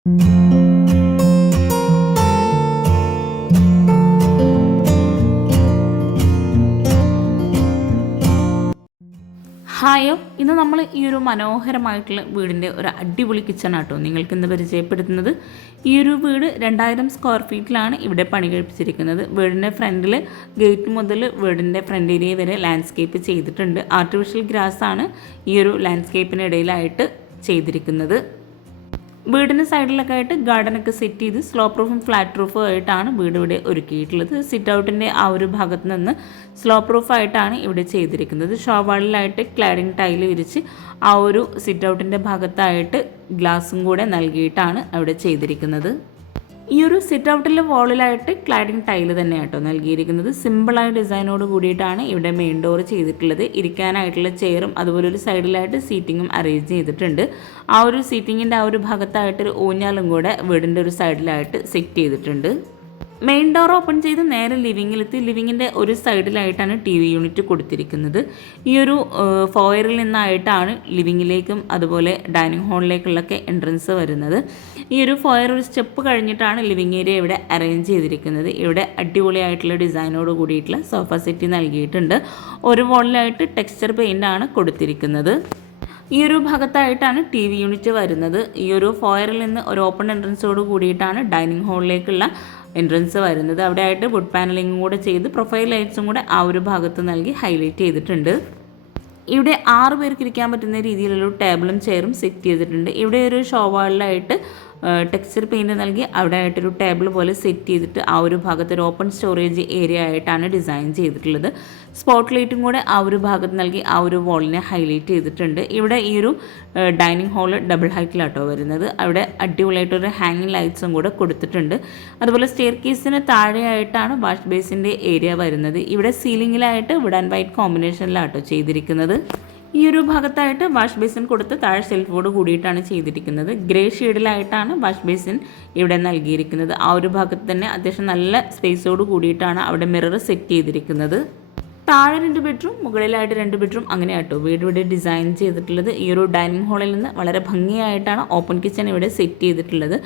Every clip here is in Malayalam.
ഹായോ, ഇന്ന് നമ്മൾ ഈ ഒരു മനോഹരമായിട്ടുള്ള വീടിൻ്റെ ഒരു അടിപൊളി കിച്ചണാട്ടോ നിങ്ങൾക്ക് ഇന്ന് പരിചയപ്പെടുത്തുന്നത്. ഈ ഒരു വീട് 2000 സ്ക്വയർ ഫീറ്റിലാണ് ഇവിടെ പണി കഴിപ്പിച്ചിരിക്കുന്നത്. വീടിൻ്റെ ഫ്രണ്ടിൽ ഗേറ്റ് മുതൽ വീടിൻ്റെ ഫ്രണ്ട് ഏരിയ വരെ ലാൻഡ്സ്കേപ്പ് ചെയ്തിട്ടുണ്ട്. ആർട്ടിഫിഷ്യൽ ഗ്രാസാണ് ഈ ഒരു ലാൻഡ്സ്കേപ്പിനിടയിലായിട്ട് ചെയ്തിരിക്കുന്നത്. വീടിന് സൈഡിലൊക്കെ ആയിട്ട് ഗാർഡനൊക്കെ സെറ്റ് ചെയ്ത് സ്ലോ പ്രൂഫും ഫ്ലാറ്റ് പ്രൂഫും ആയിട്ടാണ് വീട് ഇവിടെ ഒരുക്കിയിട്ടുള്ളത്. സിറ്റ് ഔട്ടിൻ്റെ ആ ഒരു ഭാഗത്ത് നിന്ന് സ്ലോ പ്രൂഫായിട്ടാണ് ഇവിടെ ചെയ്തിരിക്കുന്നത്. ഷോവാളിലായിട്ട് ക്ലാഡിംഗ് ടൈല് വിരിച്ച് ആ ഒരു സിറ്റ് ഔട്ടിൻ്റെ ഭാഗത്തായിട്ട് ഗ്ലാസും കൂടെ നൽകിയിട്ടാണ് അവിടെ ചെയ്തിരിക്കുന്നത്. ഈ ഒരു സിറ്റ് ഔട്ടിലെ വാളിലായിട്ട് ക്ലാഡിംഗ് ടൈല് തന്നെയാട്ടോ നൽകിയിരിക്കുന്നത്. സിമ്പിളായ ഡിസൈനോട് കൂടിയിട്ടാണ് ഇവിടെ മെയിൻ ഡോർ ചെയ്തിട്ടുള്ളത്. ഇരിക്കാനായിട്ടുള്ള ചെയറും അതുപോലെ ഒരു സൈഡിലായിട്ട് സീറ്റിങ്ങും അറേഞ്ച് ചെയ്തിട്ടുണ്ട്. ആ ഒരു സീറ്റിങ്ങിൻ്റെ ആ ഒരു ഭാഗത്തായിട്ടൊരു ഊഞ്ഞാലും കൂടെ വീടിൻ്റെ ഒരു സൈഡിലായിട്ട് സെറ്റ് ചെയ്തിട്ടുണ്ട്. മെയിൻ ഡോർ ഓപ്പൺ ചെയ്ത് നേരെ ലിവിങ്ങിലെത്തി ലിവിങ്ങിൻ്റെ ഒരു സൈഡിലായിട്ടാണ് TV യൂണിറ്റ് കൊടുത്തിരിക്കുന്നത്. ഈ ഒരു ഫോയറിൽ നിന്നായിട്ടാണ് ലിവിങ്ങിലേക്കും അതുപോലെ ഡൈനിങ് ഹാളിലേക്കുള്ളൊക്കെ എൻട്രൻസ് വരുന്നത്. ഈ ഒരു ഫോയർ ഒരു സ്റ്റെപ്പ് കഴിഞ്ഞിട്ടാണ് ലിവിങ് ഏരിയ ഇവിടെ അറേഞ്ച് ചെയ്തിരിക്കുന്നത്. ഇവിടെ അടിപൊളിയായിട്ടുള്ള ഡിസൈനോട് കൂടിയിട്ടുള്ള സോഫ സെറ്റ് നൽകിയിട്ടുണ്ട്. ഒരു വോളിലായിട്ട് ടെക്സ്ചർ പെയിൻ്റാണ് കൊടുത്തിരിക്കുന്നത്. ഈ ഒരു ഭാഗത്തായിട്ടാണ് TV യൂണിറ്റ് വരുന്നത്. ഈ ഒരു ഫോയറിൽ നിന്ന് ഒരു ഓപ്പൺ എൻട്രൻസോട് കൂടിയിട്ടാണ് ഡൈനിങ് ഹാളിലേക്കുള്ള എൻട്രൻസ് വരുന്നത്. അവിടെ ആയിട്ട് വുഡ് പാനലിങ്ങും കൂടെ ചെയ്ത് പ്രൊഫൈൽ ലൈറ്റ്സും കൂടെ ആ ഒരു ഭാഗത്ത് നൽകി ഹൈലൈറ്റ് ചെയ്തിട്ടുണ്ട്. ഇവിടെ 6 പേർക്ക് ഇരിക്കാൻ പറ്റുന്ന രീതിയിലുള്ള ടേബിളും ചെയറും സെറ്റ് ചെയ്തിട്ടുണ്ട്. ഇവിടെ ഒരു ഷോവാളിലായിട്ട് ടെക്സ്ചർ പെയിൻറ്റ് നൽകി അവിടെ ആയിട്ടൊരു ടേബിൾ പോലെ സെറ്റ് ചെയ്തിട്ട് ആ ഒരു ഭാഗത്ത് ഒരു ഓപ്പൺ സ്റ്റോറേജ് ഏരിയ ആയിട്ടാണ് ഡിസൈൻ ചെയ്തിട്ടുള്ളത്. സ്പോട്ട് ലൈറ്റും കൂടെ ആ ഒരു ഭാഗത്ത് നൽകി ആ ഒരു വാളിനെ ഹൈലൈറ്റ് ചെയ്തിട്ടുണ്ട്. ഇവിടെ ഈ ഒരു ഡൈനിങ് ഹാള് ഡബിൾ ഹൈറ്റിലാട്ടോ വരുന്നത്. അവിടെ അടിപൊളിയായിട്ടൊരു ഹാങ്ങിങ് ലൈറ്റ്സും കൂടെ കൊടുത്തിട്ടുണ്ട്. അതുപോലെ സ്റ്റെയർ കേസിന് താഴെയായിട്ടാണ് വാഷ് ബേസിൻ്റെ ഏരിയ വരുന്നത്. ഇവിടെ സീലിങ്ങിലായിട്ട് വുഡ് ആൻഡ് വൈറ്റ് കോമ്പിനേഷനിലാട്ടോ ചെയ്തിരിക്കുന്നത്. ഈ ഒരു ഭാഗത്തായിട്ട് വാഷ് ബേസിൻ കൊടുത്ത് താഴെ ഷെൽഫോട് കൂടിയിട്ടാണ് ചെയ്തിരിക്കുന്നത്. ഗ്രേ ഷെയ്ഡിലായിട്ടാണ് വാഷ് ബേസിൻ ഇവിടെ നൽകിയിരിക്കുന്നത്. ആ ഒരു ഭാഗത്ത് തന്നെ അത്യാവശ്യം നല്ല സ്പേസോട് കൂടിയിട്ടാണ് അവിടെ മിറർ സെറ്റ് ചെയ്തിരിക്കുന്നത്. താഴെ 2 ബെഡ്റൂം, മുകളിലായിട്ട് 2 ബെഡ്റൂം, അങ്ങനെയാട്ടോ വീട് ഇവിടെ ഡിസൈൻ ചെയ്തിട്ടുള്ളത്. ഈ ഒരു ഡൈനിങ് ഹാളിൽ നിന്ന് വളരെ ഭംഗിയായിട്ടാണ് ഓപ്പൺ കിച്ചൺ ഇവിടെ സെറ്റ് ചെയ്തിട്ടുള്ളത്.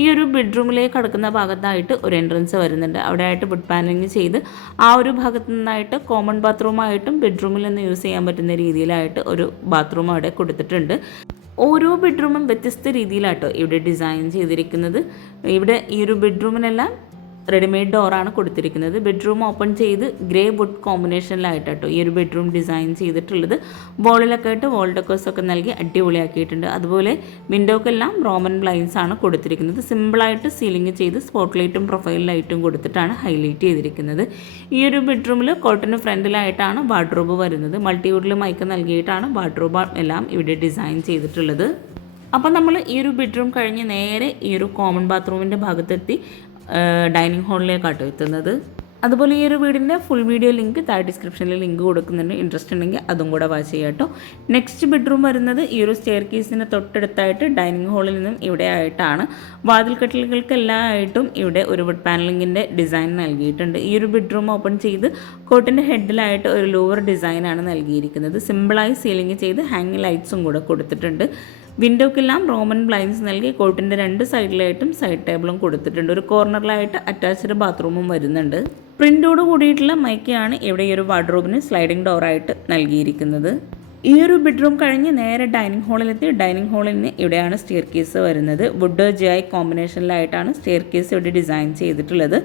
ഈ ഒരു ബെഡ്റൂമിലേക്ക് കടക്കുന്ന ഭാഗത്തായിട്ട് ഒരു എൻട്രൻസ് വരുന്നുണ്ട്. അവിടെ ആയിട്ട് വുഡ് പാനലിങ് ചെയ്ത് ആ ഒരു ഭാഗത്തു നിന്നായിട്ട് കോമൺ ബാത്റൂമായിട്ടും ബെഡ്റൂമിൽ നിന്ന് യൂസ് ചെയ്യാൻ പറ്റുന്ന രീതിയിലായിട്ട് ഒരു ബാത്റൂം അവിടെ കൊടുത്തിട്ടുണ്ട്. ഓരോ ബെഡ്റൂമും വ്യത്യസ്ത രീതിയിലാട്ടോ ഇവിടെ ഡിസൈൻ ചെയ്തിരിക്കുന്നത്. ഇവിടെ ഈ ഒരു ബെഡ്റൂമിനെല്ലാം റെഡിമെയ്ഡ് ഡോറാണ് കൊടുത്തിരിക്കുന്നത്. ബെഡ്റൂം ഓപ്പൺ ചെയ്ത് ഗ്രേ വുഡ് കോമ്പിനേഷനിലായിട്ടോ ഈ ഒരു ബെഡ്റൂം ഡിസൈൻ ചെയ്തിട്ടുള്ളത്. വോളിലൊക്കെ ആയിട്ട് വോൾ ഡെക്കേഴ്സൊക്കെ നൽകി അടിപൊളിയാക്കിയിട്ടുണ്ട്. അതുപോലെ വിൻഡോക്കെല്ലാം റോമൻ ബ്ലൈൻസ് ആണ് കൊടുത്തിരിക്കുന്നത്. സിമ്പിളായിട്ട് സീലിംഗ് ചെയ്ത് സ്പോട്ട് ലൈറ്റും പ്രൊഫൈൽ ലൈറ്റും കൊടുത്തിട്ടാണ് ഹൈലൈറ്റ് ചെയ്തിരിക്കുന്നത്. ഈ ഒരു ബെഡ്റൂമിൽ കോട്ടന് ഫ്രണ്ടിലായിട്ടാണ് വാർഡ്രോബ് വരുന്നത്. മൾട്ടിവുഡിൽ മൈക്ക് നൽകിയിട്ടാണ് വാർഡ്രോബ് എല്ലാം ഇവിടെ ഡിസൈൻ ചെയ്തിട്ടുള്ളത്. അപ്പം നമ്മൾ ഈ ഒരു ബെഡ്റൂം കഴിഞ്ഞ് നേരെ ഈ ഒരു കോമൺ ബാത്റൂമിൻ്റെ ഭാഗത്തെത്തി ഡൈനിങ് ഹാളിലേക്കാട്ടോ എത്തുന്നത്. അതുപോലെ ഈ ഒരു വീടിൻ്റെ ഫുൾ വീഡിയോ ലിങ്ക് താഴെ ഡിസ്ക്രിപ്ഷനിൽ ലിങ്ക് കൊടുക്കുന്നുണ്ട്. ഇൻട്രസ്റ്റ് ഉണ്ടെങ്കിൽ അതും കൂടെ വാച്ച് ചെയ്യാം കേട്ടോ. നെക്സ്റ്റ് ബെഡ്റൂം വരുന്നത് ഈ ഒരു സ്റ്റെയർ കേസിന് തൊട്ടടുത്തായിട്ട് ഡൈനിങ് ഹാളിൽ നിന്നും ഇവിടെ ആയിട്ടാണ്. വാതിൽക്കട്ടിലുകൾക്കെല്ലാം ആയിട്ടും ഇവിടെ ഒരു വുഡ് പാനലിങ്ങിൻ്റെ ഡിസൈൻ നൽകിയിട്ടുണ്ട്. ഈ ഒരു ബെഡ്റൂം ഓപ്പൺ ചെയ്ത് കോട്ടിൻ്റെ ഹെഡിലായിട്ട് ഒരു ലോവർ ഡിസൈനാണ് നൽകിയിരിക്കുന്നത്. സിമ്പിളായി സീലിംഗ് ചെയ്ത് ഹാങ്ങിങ് ലൈറ്റ്സും കൂടെ കൊടുത്തിട്ടുണ്ട്. വിൻഡോക്കെല്ലാം റോമൻ ബ്ലൈൻഡ്സ് നൽകി കോട്ടിൻ്റെ 2 സൈഡിലായിട്ടും സൈഡ് ടേബിളും കൊടുത്തിട്ടുണ്ട്. ഒരു കോർണറിലായിട്ട് അറ്റാച്ച്ഡ് ബാത്റൂമും വരുന്നുണ്ട്. പ്രിൻ്റോട് കൂടിയിട്ടുള്ള മൈക്കയാണ് ഇവിടെ ഈ ഒരു വാർഡ്രോബിന് സ്ലൈഡിംഗ് ഡോറായിട്ട് നൽകിയിരിക്കുന്നത്. ഈ ഒരു ബെഡ്റൂം കഴിഞ്ഞ് നേരെ ഡൈനിങ് ഹാളിലെത്തി ഡൈനിങ് ഹാളിന് ഇവിടെയാണ് സ്റ്റെയർ കേസ് വരുന്നത്. വുഡ് ജി കോമ്പിനേഷനിലായിട്ടാണ് സ്റ്റെയർ കേസ് ഇവിടെ ഡിസൈൻ ചെയ്തിട്ടുള്ളത്.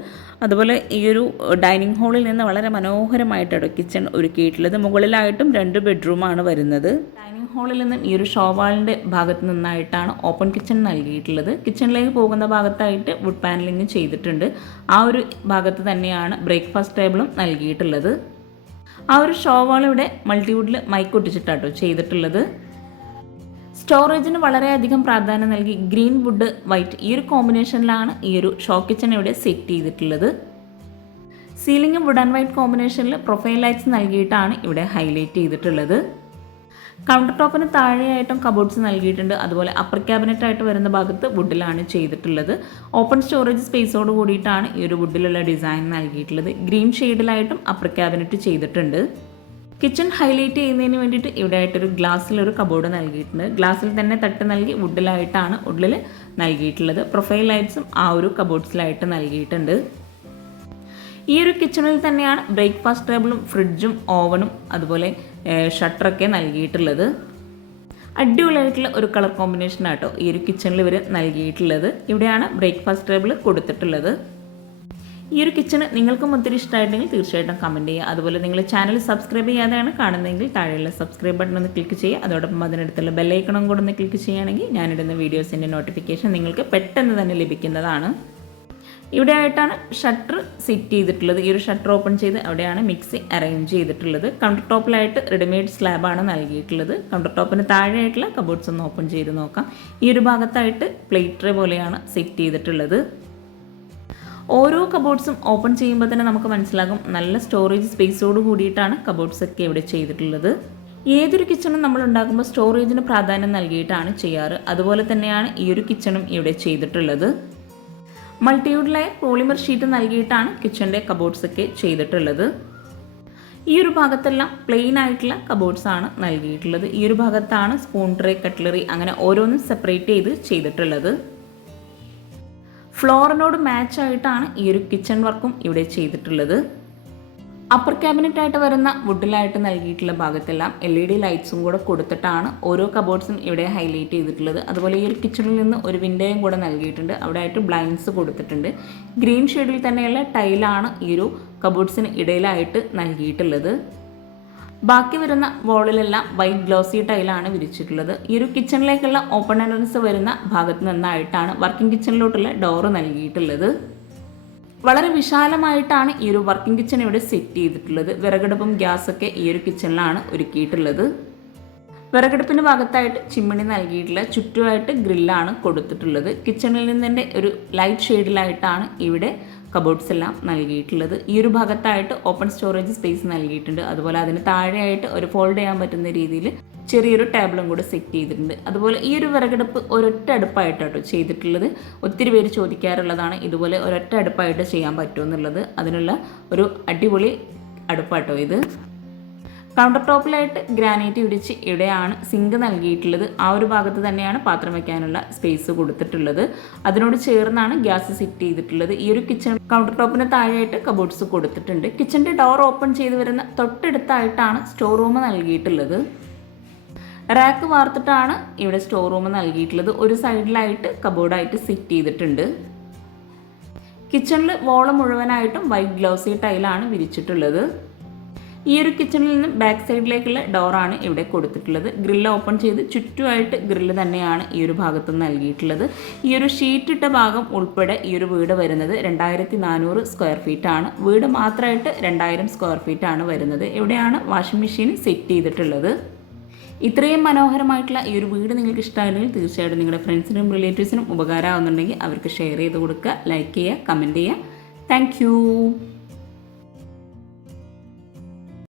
അതുപോലെ ഈ ഒരു ഡൈനിങ് ഹാളിൽ നിന്ന് വളരെ മനോഹരമായിട്ടാണ് കിച്ചൺ ഒരുക്കിയിട്ടുള്ളത്. മുകളിലായിട്ടും 2 ബെഡ്റൂമാണ് വരുന്നത്. ഡൈനിങ് ഹാളിൽ നിന്ന് ഈ ഒരു ഷോവാളിൻ്റെ ഭാഗത്ത് നിന്നായിട്ടാണ് ഓപ്പൺ കിച്ചൺ നൽകിയിട്ടുള്ളത്. കിച്ചണിലേക്ക് പോകുന്ന ഭാഗത്തായിട്ട് വുഡ് പാനലിങ് ചെയ്തിട്ടുണ്ട്. ആ ഒരു ഭാഗത്ത് തന്നെയാണ് ബ്രേക്ക്ഫാസ്റ്റ് ടേബിളും നൽകിയിട്ടുള്ളത്. ആ ഒരു ഷോവാൾ ഇവിടെ മൾട്ടിവുഡിൽ മൈക്ക് ഒട്ടിച്ചിട്ടാട്ടോ ചെയ്തിട്ടുള്ളത്. സ്റ്റോറേജിന് വളരെയധികം പ്രാധാന്യം നൽകി ഗ്രീൻ വുഡ് വൈറ്റ് ഈ ഒരു കോമ്പിനേഷനിലാണ് ഈ ഒരു ഷോ കിച്ചൺ ഇവിടെ സെറ്റ് ചെയ്തിട്ടുള്ളത്. സീലിംഗ് വുഡ് ആൻഡ് വൈറ്റ് കോമ്പിനേഷനിൽ പ്രൊഫൈൽ ലൈറ്റ്സ് നൽകിയിട്ടാണ് ഇവിടെ ഹൈലൈറ്റ് ചെയ്തിട്ടുള്ളത്. കൗണ്ടർ ടോപ്പിന് താഴെയായിട്ടും കബോർഡ്സ് നൽകിയിട്ടുണ്ട്. അതുപോലെ അപ്പർ ക്യാബിനറ്റ് ആയിട്ട് വരുന്ന ഭാഗത്ത് വുഡിലാണ് ചെയ്തിട്ടുള്ളത്. ഓപ്പൺ സ്റ്റോറേജ് സ്പേസോട് കൂടിയിട്ടാണ് ഈ ഒരു വുഡിലുള്ള ഡിസൈൻ നൽകിയിട്ടുള്ളത്. ഗ്രീൻ ഷെയ്ഡിലായിട്ടും അപ്പർ ക്യാബിനറ്റ് ചെയ്തിട്ടുണ്ട്. കിച്ചൺ ഹൈലൈറ്റ് ചെയ്യുന്നതിന് വേണ്ടിയിട്ട് ഇവിടെ ആയിട്ടൊരു ഗ്ലാസ്സിലൊരു കബോർഡ് നൽകിയിട്ടുണ്ട്. ഗ്ലാസ്സിൽ തന്നെ തട്ട് നൽകി വുഡിലായിട്ടാണ് ഉള്ളിൽ നൽകിയിട്ടുള്ളത്. പ്രൊഫൈൽ ലൈറ്റ്സും ആ ഒരു കബോർഡ്സിലായിട്ട് നൽകിയിട്ടുണ്ട്. ഈ ഒരു കിച്ചണിൽ തന്നെയാണ് ബ്രേക്ക്ഫാസ്റ്റ് ടേബിളും ഫ്രിഡ്ജും ഓവനും അതുപോലെ ഷട്ടറൊക്കെ നൽകിയിട്ടുള്ളത്. അടിപൊളിയായിട്ടുള്ള ഒരു കളർ കോമ്പിനേഷനാട്ടോ ഈ ഒരു കിച്ചണിൽ ഇവർ നൽകിയിട്ടുള്ളത്. ഇവിടെയാണ് ബ്രേക്ക്ഫാസ്റ്റ് ടേബിൾ കൊടുത്തിട്ടുള്ളത്. ഈ ഒരു കിച്ചണ് നിങ്ങൾക്കും ഒത്തിരി ഇഷ്ടമായിട്ടുണ്ടെങ്കിൽ തീർച്ചയായിട്ടും കമൻറ്റ് ചെയ്യുക. അതുപോലെ നിങ്ങൾ ചാനൽ സബ്സ്ക്രൈബ് ചെയ്യാതെയാണ് കാണുന്നതെങ്കിൽ താഴെയുള്ള സബ്സ്ക്രൈബ് ബട്ടൺ ഒന്ന് ക്ലിക്ക് ചെയ്യുക. അതോടൊപ്പം അതിനടുത്തുള്ള ബെല്ലൈക്കണും കൂടെ ഒന്ന് ക്ലിക്ക് ചെയ്യുകയാണെങ്കിൽ ഞാനിടുന്ന വീഡിയോസിൻ്റെ നോട്ടിഫിക്കേഷൻ നിങ്ങൾക്ക് പെട്ടെന്ന് തന്നെ ലഭിക്കുന്നതാണ്. ഇവിടെ ആയിട്ടാണ് ഷട്ടർ സെറ്റ് ചെയ്തിട്ടുള്ളത്. ഈ ഒരു ഷട്ടർ ഓപ്പൺ ചെയ്ത് അവിടെയാണ് മിക്സി അറേഞ്ച് ചെയ്തിട്ടുള്ളത്. കൗണ്ടർ ടോപ്പിലായിട്ട് റെഡിമെയ്ഡ് സ്ലാബാണ് നൽകിയിട്ടുള്ളത്. കൗണ്ടർ ടോപ്പിന് താഴെയായിട്ടുള്ള കബോർഡ്സ് ഒന്ന് ഓപ്പൺ ചെയ്ത് നോക്കാം. ഈ ഒരു ഭാഗത്തായിട്ട് പ്ലേറ്റ് ട്രേ പോലെയാണ് സെറ്റ് ചെയ്തിട്ടുള്ളത്. ഓരോ കബോർഡ്സും ഓപ്പൺ ചെയ്യുമ്പോൾ തന്നെ നമുക്ക് മനസ്സിലാകും നല്ല സ്റ്റോറേജ് സ്പേസോട് കൂടിയിട്ടാണ് കബോർഡ്സൊക്കെ ഇവിടെ ചെയ്തിട്ടുള്ളത്. ഏതൊരു കിച്ചണും നമ്മൾ ഉണ്ടാക്കുമ്പോൾ സ്റ്റോറേജിന് പ്രാധാന്യം നൽകിയിട്ടാണ് ചെയ്യാറ്. അതുപോലെ തന്നെയാണ് ഈ ഒരു കിച്ചണും ഇവിടെ ചെയ്തിട്ടുള്ളത്. മൾട്ടിവുഡിലായ പോളിമർ ഷീറ്റ് നൽകിയിട്ടാണ് കിച്ചണിൻ്റെ കബോർഡ്സൊക്കെ ചെയ്തിട്ടുള്ളത്. ഈ ഒരു ഭാഗത്തെല്ലാം പ്ലെയിൻ ആയിട്ടുള്ള കബോർഡ്സാണ് നൽകിയിട്ടുള്ളത്. ഈ ഒരു ഭാഗത്താണ് സ്പൂൺ ട്രേ, കട്ട്ലറി അങ്ങനെ ഓരോന്നും സെപ്പറേറ്റ് ചെയ്തിട്ടുള്ളത്. ഫ്ലോറിനോട് മാച്ച് ആയിട്ടാണ് ഈ ഒരു കിച്ചൺ വർക്കും ഇവിടെ ചെയ്തിട്ടുള്ളത്. അപ്പർ ക്യാബിനറ്റ് ആയിട്ട് വരുന്ന വുഡിലായിട്ട് നൽകിയിട്ടുള്ള ഭാഗത്തെല്ലാം LED ലൈറ്റ്സും കൂടെ കൊടുത്തിട്ടാണ് ഓരോ കബോർഡ്സും ഇവിടെ ഹൈലൈറ്റ് ചെയ്തിട്ടുള്ളത്. അതുപോലെ ഈ ഒരു കിച്ചണിൽ നിന്ന് ഒരു വിൻഡോയും കൂടെ നൽകിയിട്ടുണ്ട്. അവിടെ ആയിട്ട് ബ്ലൈൻഡ്സ് കൊടുത്തിട്ടുണ്ട്. ഗ്രീൻ ഷെയ്ഡിൽ തന്നെയുള്ള ടൈലാണ് ഈ ഒരു കബോർഡ്സിന് ഇടയിലായിട്ട് നൽകിയിട്ടുള്ളത്. ബാക്കി വരുന്ന വോളിലെല്ലാം വൈറ്റ് ഗ്ലോസി ടൈലാണ് വിരിച്ചിട്ടുള്ളത്. ഈ ഒരു കിച്ചണിലേക്കുള്ള ഓപ്പൺ എൻട്രൻസ് വരുന്ന ഭാഗത്ത് നിന്നായിട്ടാണ് വർക്കിംഗ് കിച്ചണിലോട്ടുള്ള ഡോറ് നൽകിയിട്ടുള്ളത്. വളരെ വിശാലമായിട്ടാണ് ഈ ഒരു വർക്കിംഗ് കിച്ചൺ ഇവിടെ സെറ്റ് ചെയ്തിട്ടുള്ളത്. വിറകടുപ്പും ഗ്യാസൊക്കെ ഈ ഒരു കിച്ചണിലാണ് ഒരുക്കിയിട്ടുള്ളത്. വിറകടുപ്പിൻ്റെ ഭാഗത്തായിട്ട് ചിമ്മിണി നൽകിയിട്ടുള്ള ചുറ്റുമായിട്ട് ഗ്രില്ലാണ് കൊടുത്തിട്ടുള്ളത്. കിച്ചണിൽ നിന്നെ ഒരു ലൈറ്റ് ഷെയ്ഡിലായിട്ടാണ് ഇവിടെ കബോർഡ്സ് എല്ലാം നൽകിയിട്ടുള്ളത്. ഈ ഒരു ഭാഗത്തായിട്ട് ഓപ്പൺ സ്റ്റോറേജ് സ്പേസ് നൽകിയിട്ടുണ്ട്. അതുപോലെ അതിന് താഴെയായിട്ട് ഒരു ഫോൾഡ് ചെയ്യാൻ പറ്റുന്ന രീതിയിൽ ചെറിയൊരു ടേബിളും കൂടെ സെറ്റ് ചെയ്തിട്ടുണ്ട്. അതുപോലെ ഈ ഒരു വിറകടുപ്പ് ഒരൊറ്റ അടുപ്പായിട്ടാട്ടോ ചെയ്തിട്ടുള്ളത്. ഒത്തിരി പേര് ചോദിക്കാറുള്ളതാണ് ഇതുപോലെ ഒരൊറ്റ അടുപ്പായിട്ട് ചെയ്യാൻ പറ്റുമോ എന്നുള്ളത്. അതിനുള്ള ഒരു അടിപൊളി അടുപ്പാട്ടോ ഇത്. കൗണ്ടർ ടോപ്പിലായിട്ട് ഗ്രാനൈറ്റ് വിരിച്ച് ഇവിടെയാണ് സിങ്ക് നൽകിയിട്ടുള്ളത്. ആ ഒരു ഭാഗത്ത് തന്നെയാണ് പാത്രം വയ്ക്കാനുള്ള സ്പേസ് കൊടുത്തിട്ടുള്ളത്. അതിനോട് ചേർന്നാണ് ഗ്യാസ് സെറ്റ് ചെയ്തിട്ടുള്ളത്. ഈ ഒരു കിച്ചൺ കൗണ്ടർ ടോപ്പിന് താഴെയായിട്ട് കബോർഡ്സ് കൊടുത്തിട്ടുണ്ട്. കിച്ചൻ്റെ ഡോർ ഓപ്പൺ ചെയ്ത് വരുന്ന തൊട്ടടുത്തായിട്ടാണ് സ്റ്റോർ റൂം നൽകിയിട്ടുള്ളത്. റാക്ക് വാർത്തിട്ടാണ് ഇവിടെ സ്റ്റോർ റൂം നൽകിയിട്ടുള്ളത്. ഒരു സൈഡിലായിട്ട് കബോർഡായിട്ട് സെറ്റ് ചെയ്തിട്ടുണ്ട്. കിച്ചണിൽ വോള് മുഴുവനായിട്ടും വൈറ്റ് ഗ്ലോസി ടൈലാണ് വിരിച്ചിട്ടുള്ളത്. ഈ ഒരു കിച്ചണിൽ നിന്ന് ബാക്ക് സൈഡിലേക്കുള്ള ഡോറാണ് ഇവിടെ കൊടുത്തിട്ടുള്ളത്. ഗ്രില്ല് ഓപ്പൺ ചെയ്ത് ചുറ്റുമായിട്ട് ഗ്രില്ല് തന്നെയാണ് ഈ ഒരു ഭാഗത്ത് നൽകിയിട്ടുള്ളത്. ഈ ഒരു ഷീറ്റ് ഇട്ട ഭാഗം ഉൾപ്പെടെ ഈ ഒരു വീട് വരുന്നത് 2400 സ്ക്വയർ ഫീറ്റാണ്. വീട് മാത്രമായിട്ട് 2000 സ്ക്വയർ ഫീറ്റാണ് വരുന്നത്. ഇവിടെയാണ് വാഷിംഗ് മെഷീൻ സെറ്റ് ചെയ്തിട്ടുള്ളത്. ഇത്രയും മനോഹരമായിട്ടുള്ള ഈ ഒരു വീട് നിങ്ങൾക്ക് ഇഷ്ടമായിരുന്നെങ്കിൽ തീർച്ചയായിട്ടും നിങ്ങളുടെ ഫ്രണ്ട്സിനും റിലേറ്റീവ്സിനും ഉപകാരമാകുന്നുണ്ടെങ്കിൽ അവർക്ക് ഷെയർ ചെയ്ത് കൊടുക്കുക, ലൈക്ക് ചെയ്യുക, കമൻറ്റ് ചെയ്യുക. താങ്ക്